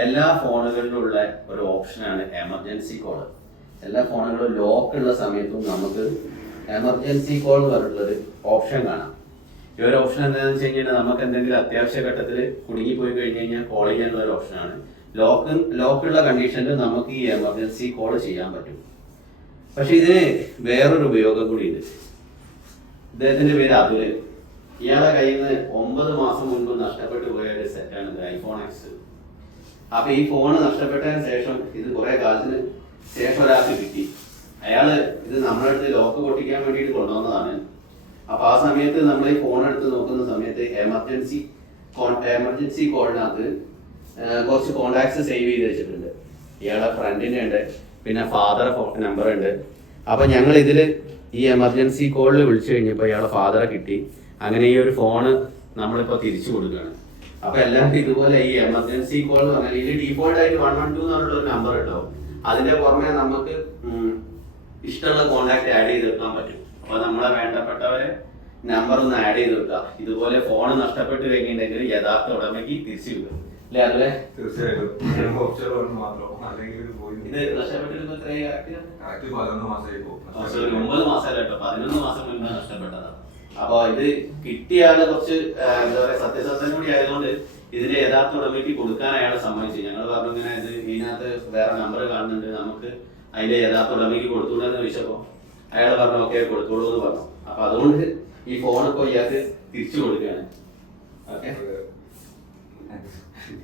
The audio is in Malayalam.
എല്ലാ ഫോണുകളിലുള്ള ഒരു ഓപ്ഷനാണ് എമർജൻസി കോൾ. എല്ലാ ഫോണുകളും ലോക്ക് ഉള്ള സമയത്തും നമുക്ക് എമർജൻസി കോൾ എന്ന് പറഞ്ഞിട്ടുള്ളൊരു ഓപ്ഷൻ കാണാം. ഈ ഒരു ഓപ്ഷൻ എന്താണെന്ന് വെച്ച് കഴിഞ്ഞാൽ നമുക്ക് എന്തെങ്കിലും അത്യാവശ്യ ഘട്ടത്തിൽ കുടുങ്ങിപ്പോയി കഴിഞ്ഞ് കഴിഞ്ഞാൽ കോൾ ചെയ്യാനുള്ള ഒരു ഓപ്ഷനാണ്. ലോക്കുള്ള കണ്ടീഷനിൽ നമുക്ക് ഈ എമർജൻസി കോൾ ചെയ്യാൻ പറ്റും. പക്ഷെ ഇതിന് വേറൊരു ഉപയോഗം കൂടിയുണ്ട്. ഇദ്ദേഹത്തിന്റെ പേര് അതുല്. ഇയാളെ കയ്യിൽ നിന്ന് 9 മാസം മുൻപ് നഷ്ടപ്പെട്ടു പോയ ഒരു സെറ്റാണ് ഇത് iPhone X. അപ്പൊ ഈ ഫോണ് നഷ്ടപ്പെട്ടതിന് ശേഷം ഇത് കുറെ കാലത്തിന് ശേഷം ഒരാൾക്ക് കിട്ടി. അയാള് ഇത് നമ്മുടെ അടുത്ത് ലോക്ക് പൊട്ടിക്കാൻ വേണ്ടിയിട്ട് കൊണ്ടുവന്നതാണ്. അപ്പൊ ആ സമയത്ത് നമ്മൾ ഈ ഫോൺ എടുത്ത് നോക്കുന്ന സമയത്ത് എമർജൻസി കോളിനകത്ത് കുറച്ച് കോണ്ടാക്ട്സ് സേവ് ചെയ്ത് വെച്ചിട്ടുണ്ട്. ഇയാളെ ഫ്രണ്ടിന്റെ ഉണ്ട്, പിന്നെ ഫാദർ നമ്പർ ഉണ്ട്. അപ്പൊ ഞങ്ങൾ ഇതില് ഈ എമർജൻസി കോളിൽ വിളിച്ചു കഴിഞ്ഞപ്പോൾ ഇയാളെ ഫാദറെ കിട്ടി. അങ്ങനെ ഈ ഒരു ഫോണ് നമ്മളിപ്പോ തിരിച്ചു കൊടുക്കുകയാണ്. അപ്പൊ എല്ലാവരും ഇതുപോലെ ഈ എമർജൻസി കോൾ എന്ന് പറഞ്ഞാൽ ഇതിൽ ഡീഫോൾട്ട് ആയിട്ട് 112 എന്ന് പറഞ്ഞിട്ടുള്ള ഒരു നമ്പർ ഉണ്ടാവും. അതിന്റെ പുറമെ നമുക്ക് ഇഷ്ടമുള്ള കോണ്ടാക്ട് ആഡ് ചെയ്ത് വെക്കാൻ പറ്റും. അപ്പൊ നമ്മളെ വേണ്ടപ്പെട്ടവരെ നമ്പർ ഒന്ന് ആഡ് ചെയ്ത് വെക്കുക. ഇതുപോലെ ഫോൺ നഷ്ടപ്പെട്ട് കഴിഞ്ഞിട്ടുണ്ടെങ്കിൽ യഥാർത്ഥ ഉടമയ്ക്ക് തിരിച്ചു കിട്ടും അല്ലെ? അതുപോലെ തീർച്ചയായിട്ടും ഇത് നഷ്ടപ്പെട്ടിരുന്നു 11 മാസമായി പോകും. 9 മാസമല്ല കേട്ടോ, 11 മാസം മുൻപ് നഷ്ടപ്പെട്ടതാണ്. അപ്പൊ ഇത് കിട്ടിയാല് കുറച്ച് എന്താ പറയാ സത്യസന്ധൻ കൂടി ആയതുകൊണ്ട് ഇതിന്റെ യഥാർത്ഥ ഉടമയ്ക്ക് കൊടുക്കാൻ അയാളെ സമ്മതിച്ചു. ഞങ്ങൾ പറഞ്ഞു ഇങ്ങനെ ഇത് ഇതിനകത്ത് വേറെ നമ്പർ കാണുന്നുണ്ട്, നമുക്ക് അതിന്റെ യഥാർത്ഥ ഉടമയ്ക്ക് കൊടുത്തുകൂടെന്ന് ചോദിച്ചപ്പോ അയാൾ പറഞ്ഞു ഓക്കെ കൊടുത്തോളൂ എന്ന് പറഞ്ഞു. അപ്പൊ അതുകൊണ്ട് ഈ ഫോൺ ഇപ്പൊ ഇയാൾക്ക് തിരിച്ചു കൊടുക്കുകയാണ്. ഓക്കെ.